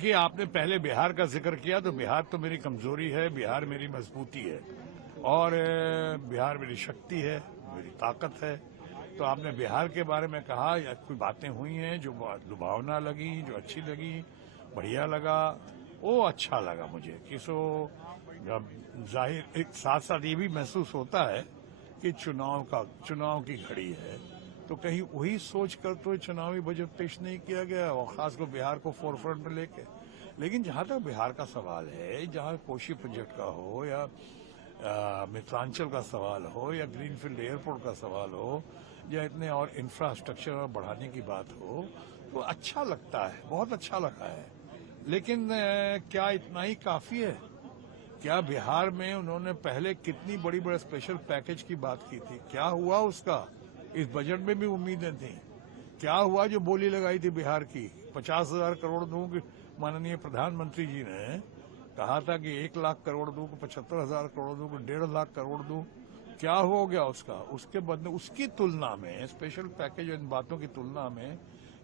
कि आपने पहले बिहार का जिक्र किया तो बिहार तो मेरी कमजोरी है, बिहार मेरी मजबूती है और बिहार मेरी शक्ति है, मेरी ताकत है। तो आपने बिहार के बारे में कहा या कोई बातें हुई हैं जो लुभावना लगी, जो अच्छी लगी, बढ़िया लगा, वो अच्छा लगा मुझे कि जाहिर एक साथ साथ ये भी महसूस होता है कि चुनाव की घड़ी है, तो कहीं वही सोच कर तो चुनावी बजट पेश नहीं किया गया और खासकर बिहार को फोरफ्रंट में लेके। लेकिन जहां तक बिहार का सवाल है, जहां कोशी प्रोजेक्ट का हो या मिथिलांचल का सवाल हो या ग्रीनफील्ड एयरपोर्ट का सवाल हो या इतने और इंफ्रास्ट्रक्चर बढ़ाने की बात हो, तो अच्छा लगता है, बहुत अच्छा लगा है। लेकिन क्या इतना ही काफी है? क्या बिहार में उन्होंने पहले कितनी बड़ी बड़ी स्पेशल पैकेज की बात की थी, क्या हुआ उसका? इस बजट में भी उम्मीदें थी। क्या हुआ जो बोली लगाई थी बिहार की 50,000 करोड़ दूं? माननीय प्रधानमंत्री जी ने कहा था कि 1 लाख करोड़ दूं, 75,000 करोड़ दूं, 1.5 लाख करोड़ दूं। क्या हो गया उसका? उसके बदले उसकी तुलना में, स्पेशल पैकेज इन बातों की तुलना में,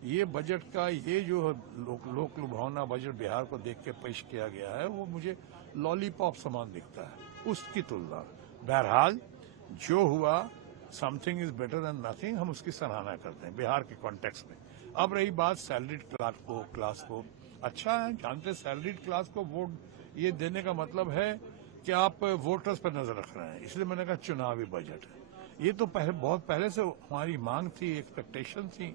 ये बजट का ये जो लोक लुभावना बजट बिहार को देख के पेश किया गया है, वो मुझे लॉलीपॉप समान दिखता है उसकी तुलना। बहरहाल जो हुआ, something is better than nothing, हम उसकी सराहना करते हैं बिहार के कॉन्टेक्स्ट में। अब रही बात सैलरीड क्लास को, अच्छा है, जानते सैलरीड क्लास को वोट ये देने का मतलब है कि आप वोटर्स पर नजर रख रहे हैं, इसलिए मैंने कहा चुनावी बजट है। ये तो बहुत पहले से हमारी मांग थी, एक्सपेक्टेशन थी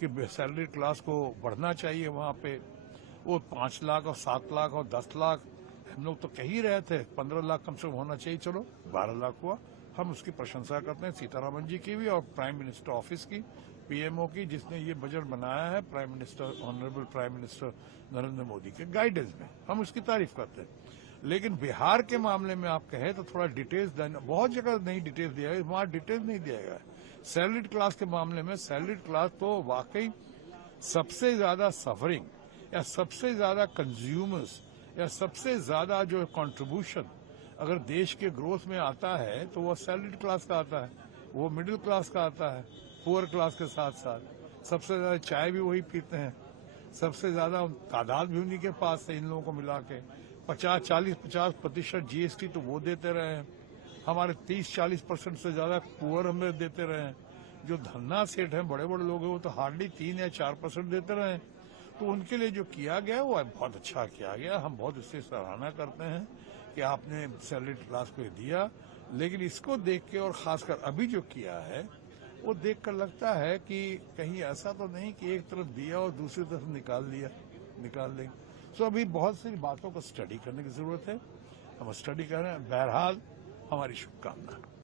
कि सैलरीड क्लास को बढ़ना चाहिए। वहां पे वो 5 लाख और 7 लाख और 10 लाख हम लोग तो कह ही रहे थे, 15 लाख कम से कम होना चाहिए, चलो 12 लाख हुआ। हम उसकी प्रशंसा करते हैं सीतारामन जी की भी और प्राइम मिनिस्टर ऑफिस की, पीएमओ की, जिसने ये बजट बनाया है, prime minister honourable prime minister Narendra Modi के गाइडेंस में, हम उसकी तारीफ करते हैं। लेकिन बिहार के मामले में आप कहें तो थोड़ा डिटेल्स देना, बहुत जगह नहीं डिटेल्स दिया है, वहां डिटेल्स नहीं दिया गया है। सैलरीड क्लास के मामले में सैलरीड क्लास तो वाकई सबसे ज्यादा सफरिंग या सबसे ज्यादा कंज्यूमर्स या सबसे ज्यादा जो कंट्रीब्यूशन अगर देश के ग्रोथ में आता है तो वो सैलरीड क्लास का आता है, वो मिडिल क्लास का आता है, पुअर क्लास के साथ साथ सबसे ज्यादा चाय भी वही पीते हैं, सबसे ज्यादा तादाद भी उन्हीं के पास है। इन लोगों को मिला के 50% जीएसटी तो वो देते रहे हैं, हमारे 30-40% से ज्यादा पुअर हमें देते रहे हैं। जो धन्ना सेठ हैं, बड़े बड़े लोग हैं, वो तो हार्डली 3 या 4% देते रहे। तो उनके लिए जो किया गया वो बहुत अच्छा किया गया, हम बहुत इससे सराहना करते हैं कि आपने सैलरीड क्लास को दिया। लेकिन इसको देख के और खासकर अभी जो किया है वो देख कर लगता है कि कहीं ऐसा तो नहीं कि एक तरफ दिया और दूसरी तरफ निकाल देंगे। सो अभी बहुत सारी बातों को स्टडी करने की जरूरत है, हम स्टडी कर रहे हैं। बहरहाल हमारी शुभकामना।